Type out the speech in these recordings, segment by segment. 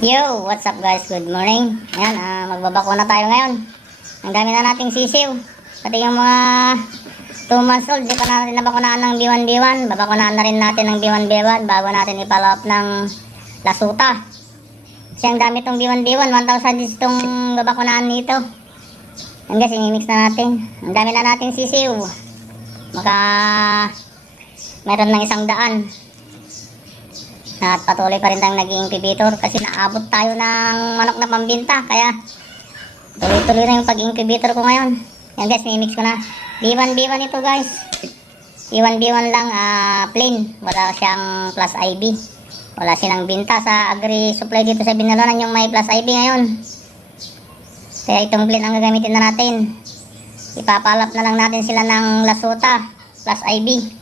Yo, what's up guys? Good morning. Ayan, magbabakuna tayo ngayon. Ang dami na nating sisiw. Pati yung mga 2 months old, di pa natin nabakunaan ng B1B1. Babakunaan na rin natin ng B1B1 bago natin i-follow up ng lasuta. Kasi ang dami itong B1B1, 1,000 is itong babakunaan nito. Ayan guys, i-mix na natin. Ang dami na nating sisiw. Maka meron ng 100. At patuloy pa rin tayong nag-i-incubator kasi naabot tayo ng manok na pambinta. Kaya tuloy-tuloy na yung pag-incubator ko ngayon. Yan guys, mimix ko na. B1B1 ito guys. B1B1 lang, plain. Wala siyang plus IB. Wala silang binta sa agri-supply dito sa Binalonan yung may plus IB ngayon. Kaya itong plain ang gagamitin na natin. Ipapalap na lang natin sila ng lasuta plus IB.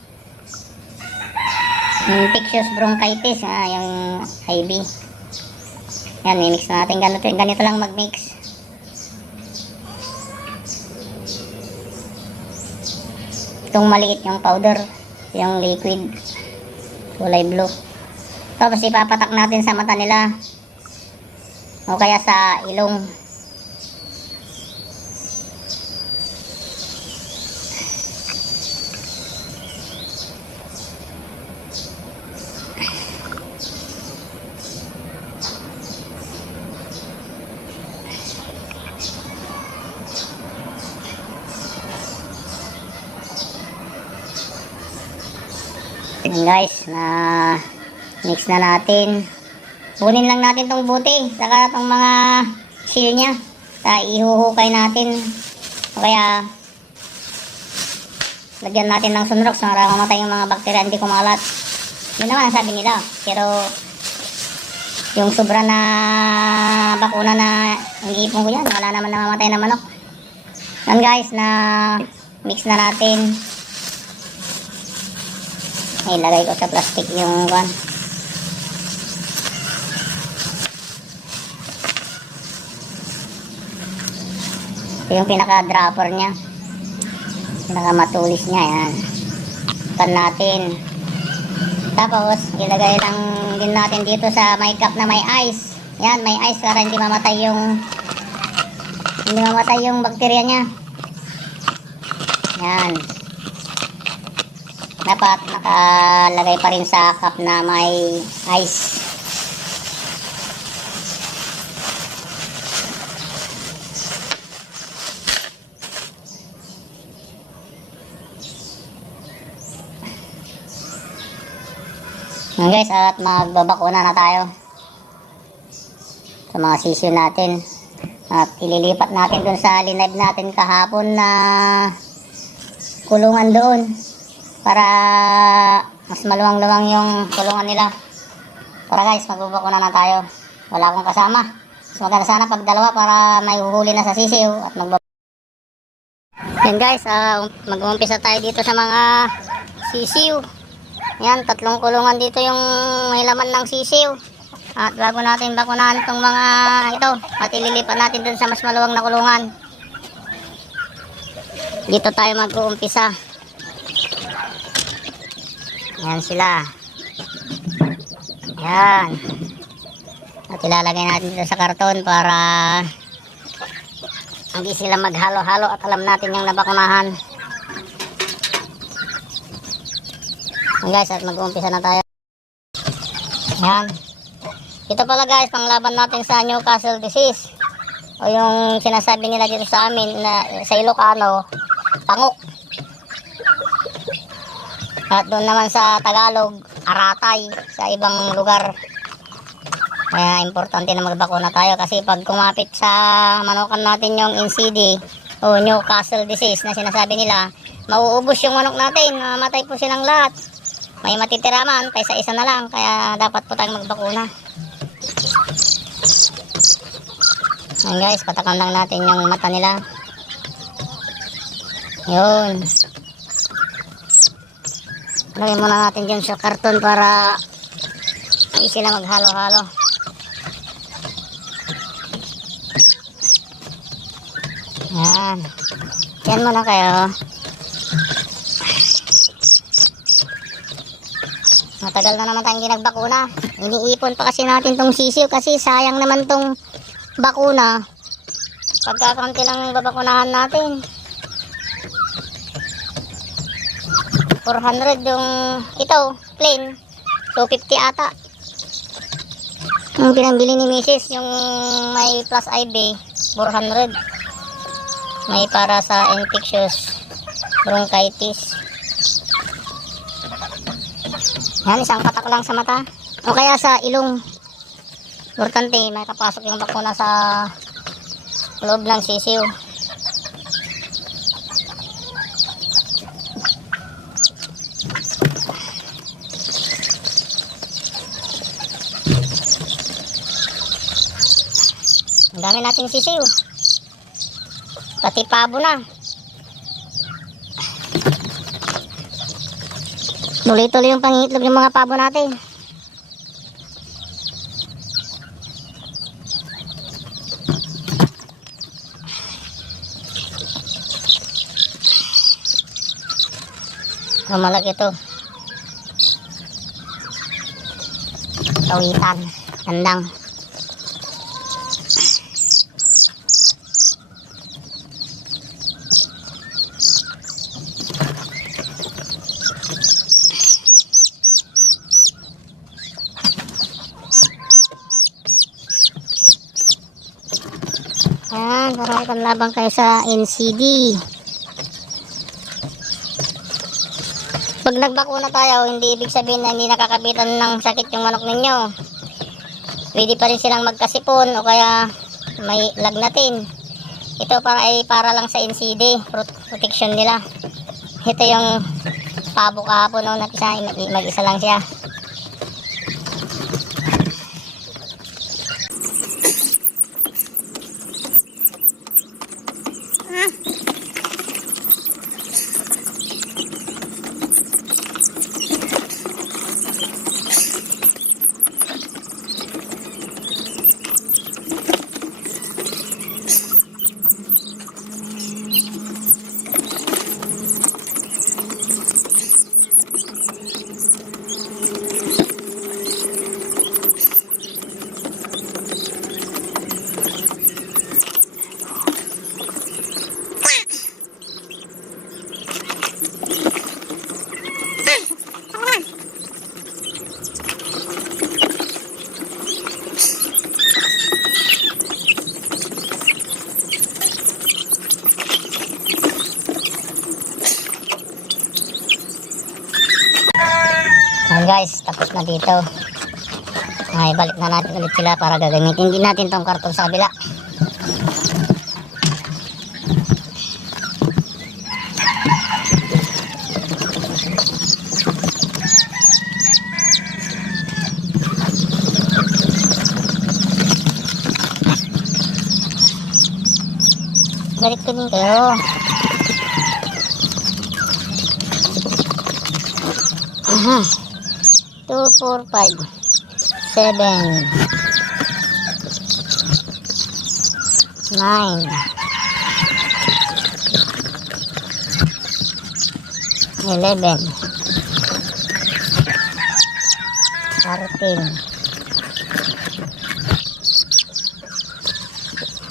Infectious bronchitis, yung IB. Yan, mimix na natin. Ganito lang mag-mix. Itong maliit yung powder, yung liquid, kulay blue. Tapos ipapatak natin sa mata nila o kaya sa ilong. Yan guys, na mix na natin. Bunin lang natin tong buti, saka tong mga seal nya. Ihuhukay natin. O kaya lagyan natin ng sunrox para mamatay yung mga bakterya, hindi kumalat. Yun naman ang sabi nila. Pero yung sobra na bakuna na nag-iipon ko yan, wala naman namamatay na manok. Yan guys, na mix na natin. Ilagay ko sa plastic yung one. Ito yung pinaka-dropper nya. Pinaka-matulis nya. Yan. Ikan natin. Tapos, ilagay lang din natin dito sa may cup na may ice. Yan, may ice para hindi mamatay yung bakterya nya. Yan. Dapat nakalagay pa rin sa cup na may ice. Guys, at magbabakuna na tayo sa mga sisiw natin. At ililipat natin dun sa linab natin kahapon na kulungan doon. Para mas maluwang-luwang yung kulungan nila. Para guys, magbabakuna na tayo. Wala akong kasama. Mas maganda sana pag dalawa para may uhuli na sa sisiw at Yan guys, mag-uumpisa tayo dito sa mga sisiw. Yan, 3 kulungan dito yung may laman ng sisiw. At bago natin bakunahan itong mga ito, at ililipat natin dun sa mas maluwang na kulungan. Dito tayo mag-uumpisa. Ayan sila. Ayan. At ilalagay natin dito sa karton para hindi sila maghalo-halo at alam natin yung nabakunahan. Ayan guys, at mag-uumpisa na tayo. Ayan. Ito pala guys, panglaban natin sa Newcastle disease. O yung sinasabi nila dito sa amin na sa Ilocano, pangok. At doon naman sa Tagalog, aratay sa ibang lugar. Kaya importante na magbakuna tayo kasi pag kumapit sa manukan natin yung NCD o Newcastle disease na sinasabi nila, mauubos yung manok natin, mamatay po silang lahat. May matitira man, kaysa isa na lang, kaya dapat po tayong magbakuna. Ayan guys, patakan lang natin yung mata nila. Yun. Lagyan muna natin dyan sa karton para hindi sila maghalo-halo. Yan. Yan muna kayo. Matagal na naman tayong hindi nagbakuna. Iniipon pa kasi natin tong sisiw kasi sayang naman tong bakuna. Pagkakanti lang babakunahan natin. 400 yung ito, plain. 250 ata. Yung pinambili ni Mrs. yung may plus IV, 400. May para sa infectious bronchitis. Yan, isang patak lang sa mata. O kaya sa ilong. Importante, may kapasok yung bakuna sa loob ng sisiw. Ang dami nating sisiw. Pati pabo na. Tuloy-tuloy yung pangitlog ng mga pabo natin. Malaki ito. Kawitan. Handang. Ayan, para ipanlabang kayo sa NCD. Pag nagbakuna tayo, hindi ibig sabihin na hindi nakakapitan ng sakit yung manok ninyo. Pwede pa rin silang magkasipon o kaya may lagnatin. Ito para lang sa NCD, protection nila. Ito yung pabo kahapon, no, mag-isa lang siya. Ayan guys, tapos na dito. Ay, balik na natin ulit sila para gagamitin din natin tong karton sa kabila. Balik ko din kayo. Aha. 2, 4, 5, 7, 9, 11, 13,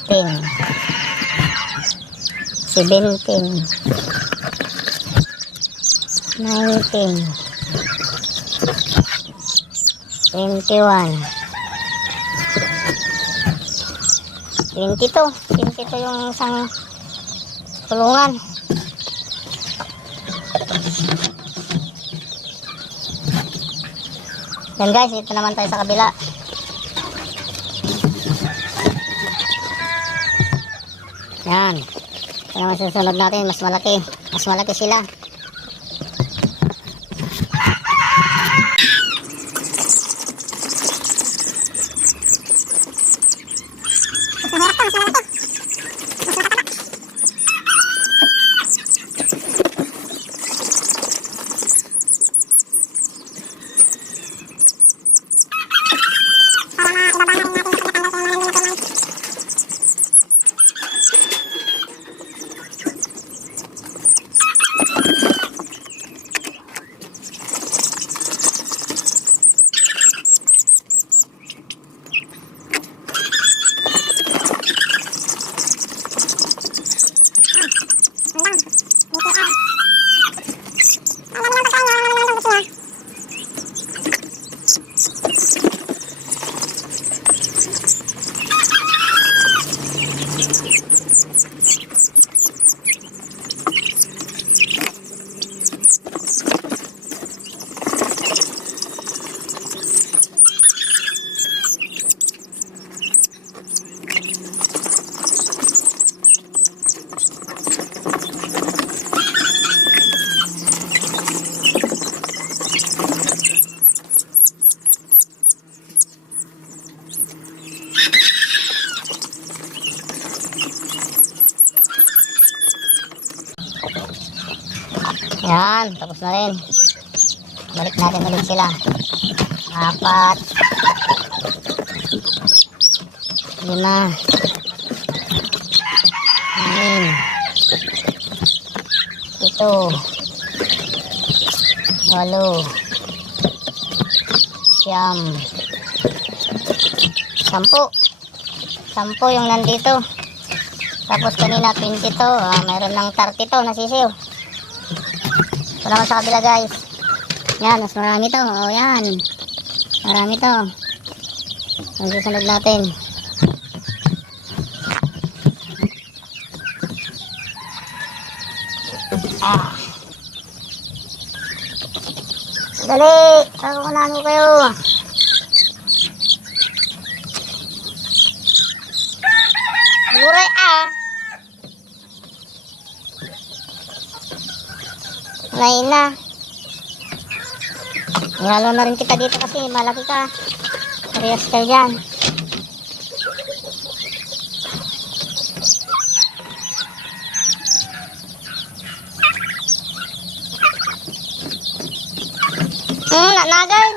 15, 17, 19, 21, 22 yung isang kulungan. Yan guys, ito naman tayo sa kabila. Yan. Ito naman susunod natin, mas malaki sila. Yan, tapos na rin. Balik natin ulit sila. 4, 5, 6, 7, 8, 10. 10 yung nandito. Tapos kanina 20 to. Mayroon ng 30 to na sisiw. Ito naman sa kabila guys. Yan, mas marami to. O yan. Marami to. Ang susunod natin. Dali! Kakukunan ko kayo. Guray Ngayon na. Ihalo na rin kita dito kasi malaki ka. Parehas kayo dyan. Nanagal.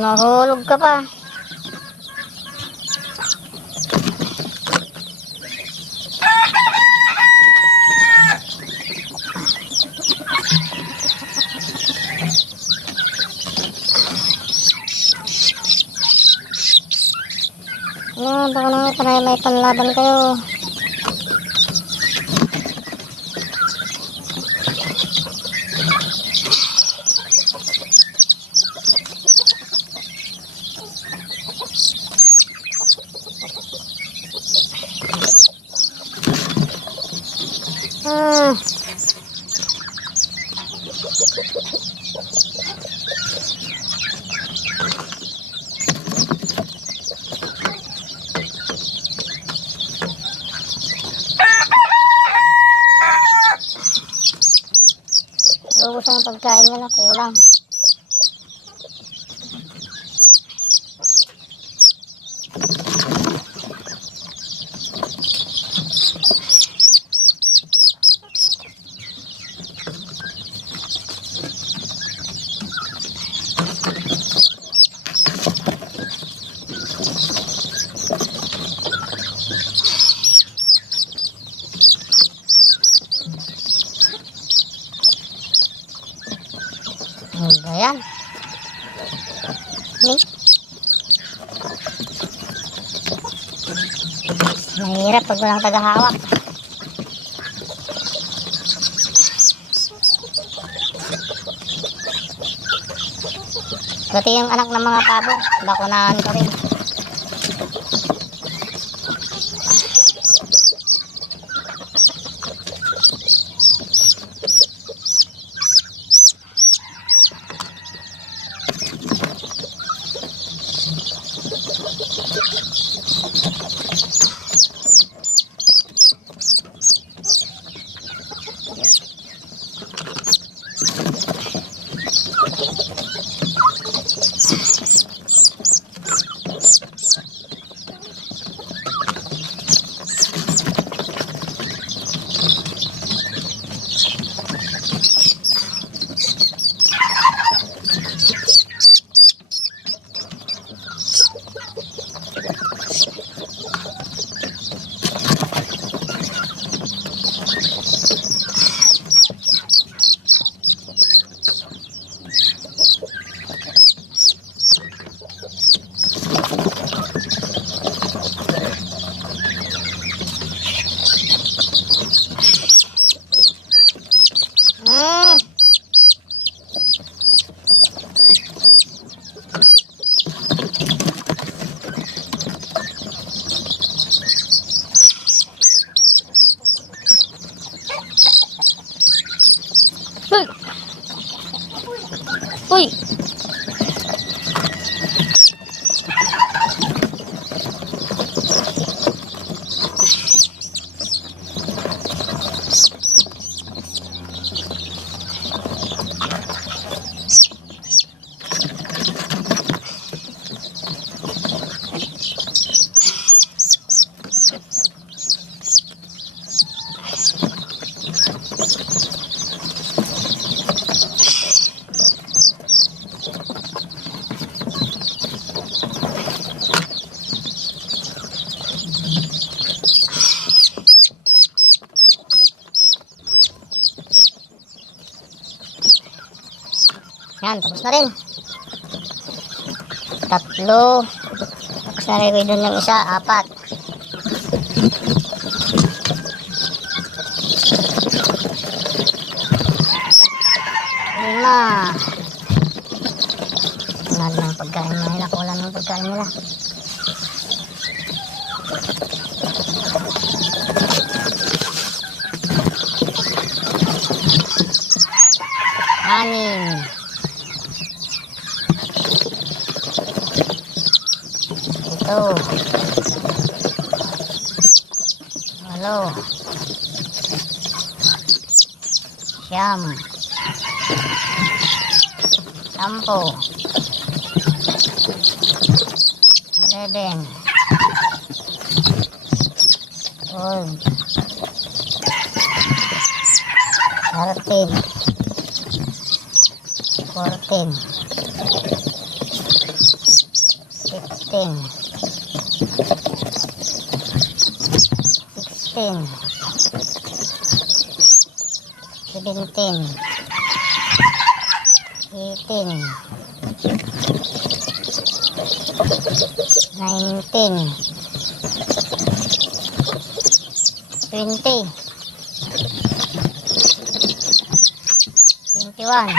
Nahulog ka pa. Baka naman panay may panlaban kayo. Ubus ang pagkain niya na kulang. Ayan. Mahirap pag walang tagahawak. Pati yung anak ng mga pabo, bakunahan ko rin. Uy! Yan, tapos na rin. 3. Tapos na rin doon yung isa, 4. 5. Wala ng pagkain nila. Kulang ng pagkain nila. 6. Ito. 8. 9. 10. 11. 12. 13. 14. 15. 16. 17. 18. 19. 20. 21.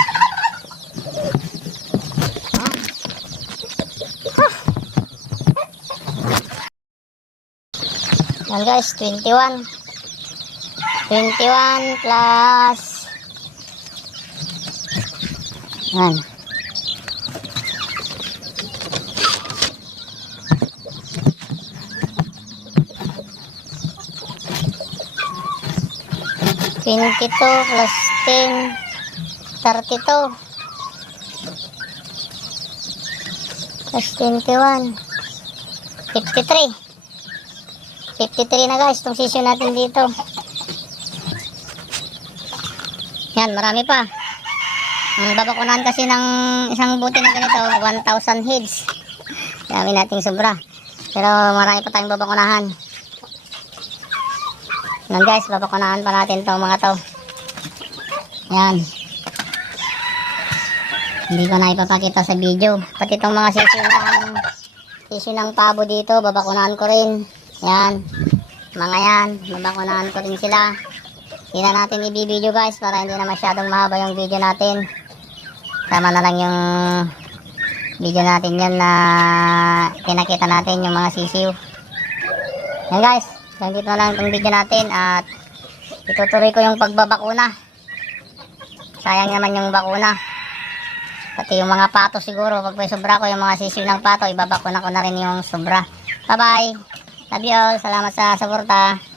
Yan guys, 21. 21 plus yan. $22 plus 10, 32 plus 21, 53. 53 na guys, itong session natin dito. Yan, marami pa. Ang babakunahan kasi ng isang buti na ganito, 1,000 heads. Dami nating sobra. Pero marami pa tayong babakunahan. Yan guys, babakunahan pa natin itong mga to. Yan. Hindi ko na ipapakita sa video. Pati itong mga session ng pabo dito, babakunahan ko rin. Yan, mga yan, babakunahan ko rin sila. Hindi na natin i-video guys para hindi na masyadong mahaba yung video natin. Tama na lang yung video natin yan na pinakita natin yung mga sisiw. Yan guys, dito na lang itong video natin at itutuloy ko yung pagbabakuna. Sayang naman yung bakuna. Pati yung mga pato siguro, pag may sobra ko yung mga sisiw ng pato, ibabakuna ko na rin yung sobra. Bye bye! Love you all. Salamat sa suporta.